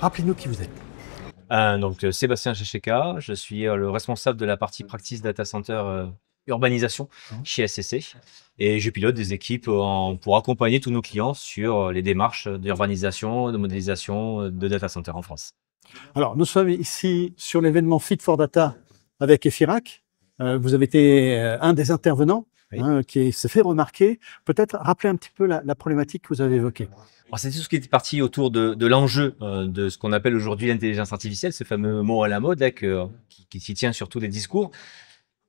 Rappelez-nous qui vous êtes. Sébastien Gecheka, je suis le responsable de la partie practice data center urbanisation Hein. chez SCC et je pilote des équipes pour accompagner tous nos clients sur les démarches d'urbanisation, de modélisation de data center en France. Alors, nous sommes ici sur l'événement Fit for Data avec EFIRAC. Vous avez été un des intervenants, Oui. hein, qui s'est fait remarquer. Peut-être rappeler un petit peu la problématique que vous avez évoquée. Alors, c'est tout ce qui est parti autour de l'enjeu de ce qu'on appelle aujourd'hui l'intelligence artificielle, ce fameux mot à la mode là, qui s'y tient sur tous les discours.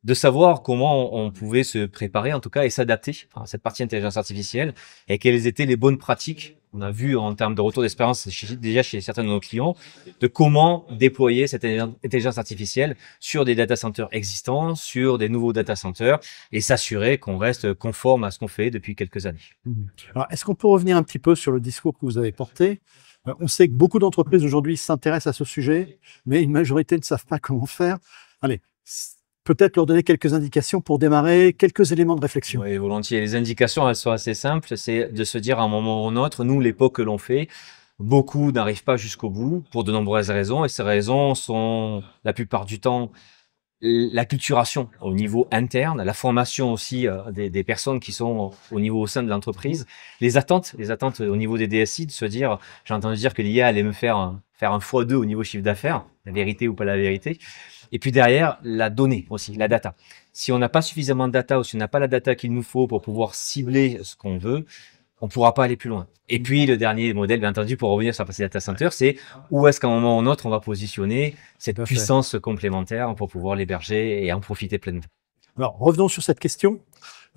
De savoir comment on pouvait se préparer en tout cas et s'adapter à cette partie intelligence artificielle et quelles étaient les bonnes pratiques. On a vu en termes de retour d'expérience déjà chez certains de nos clients de comment déployer cette intelligence artificielle sur des data centers existants, sur des nouveaux data centers et s'assurer qu'on reste conforme à ce qu'on fait depuis quelques années. Mhm. Alors, est-ce qu'on peut revenir un petit peu sur le discours que vous avez porté? On sait que beaucoup d'entreprises aujourd'hui s'intéressent à ce sujet, mais une majorité ne savent pas comment faire. Allez, peut-être leur donner quelques indications pour démarrer, quelques éléments de réflexion. Oui, volontiers. Les indications, elles sont assez simples. C'est de se dire à un moment ou un autre, nous, l'époque que l'on fait, beaucoup n'arrivent pas jusqu'au bout pour de nombreuses raisons. Et ces raisons sont, la plupart du temps, l'acculturation au niveau interne, la formation aussi des personnes qui sont au niveau au sein de l'entreprise, les attentes au niveau des DSI, de se dire, j'ai entendu dire que l'IA allait me faire un x2 au niveau chiffre d'affaires, la vérité ou pas la vérité. Et puis derrière, la donnée aussi, la data. Si on n'a pas suffisamment de data ou si on n'a pas la data qu'il nous faut pour pouvoir cibler ce qu'on veut, on ne pourra pas aller plus loin. Et puis le dernier modèle, bien entendu, pour revenir sur la partie data center, c'est où est-ce qu'à un moment ou un autre, on va positionner cette Tout à fait. puissance complémentaire pour pouvoir l'héberger et en profiter pleinement. Alors, revenons sur cette question.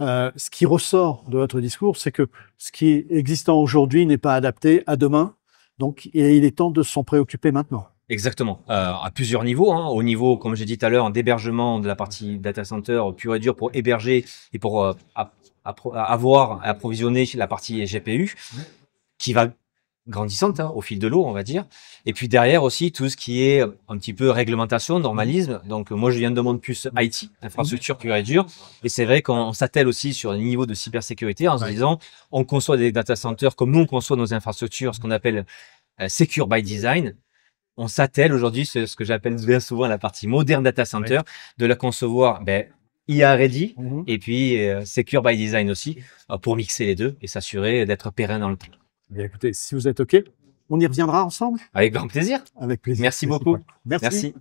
Ce qui ressort de votre discours, c'est que ce qui est existant aujourd'hui n'est pas adapté à demain. Donc, il est temps de s'en préoccuper maintenant. Exactement, à plusieurs niveaux, hein. Au niveau, comme j'ai dit tout à l'heure, d'hébergement de la partie data center pur et dur pour héberger et pour avoir à approvisionner la partie GPU qui va grandissante hein, au fil de l'eau, on va dire. Et puis derrière aussi tout ce qui est un petit peu réglementation, normalisme. Donc moi, je viens de monde plus IT, infrastructure pure et dure. Et c'est vrai qu'on s'attelle aussi sur le niveau de cybersécurité en se Ouais. disant, on conçoit des data centers comme nous, on conçoit nos infrastructures, ce qu'on appelle secure by design. On s'attelle aujourd'hui, c'est ce que j'appelle bien souvent la partie moderne data Ouais. center, de la concevoir IA ready Mhm. et puis secure by design aussi, pour mixer les deux et s'assurer d'être pérenne dans le temps. Bien, écoutez, si vous êtes OK, on y reviendra ensemble Avec grand plaisir. avec plaisir. Merci Réciproque. beaucoup. Merci. Merci.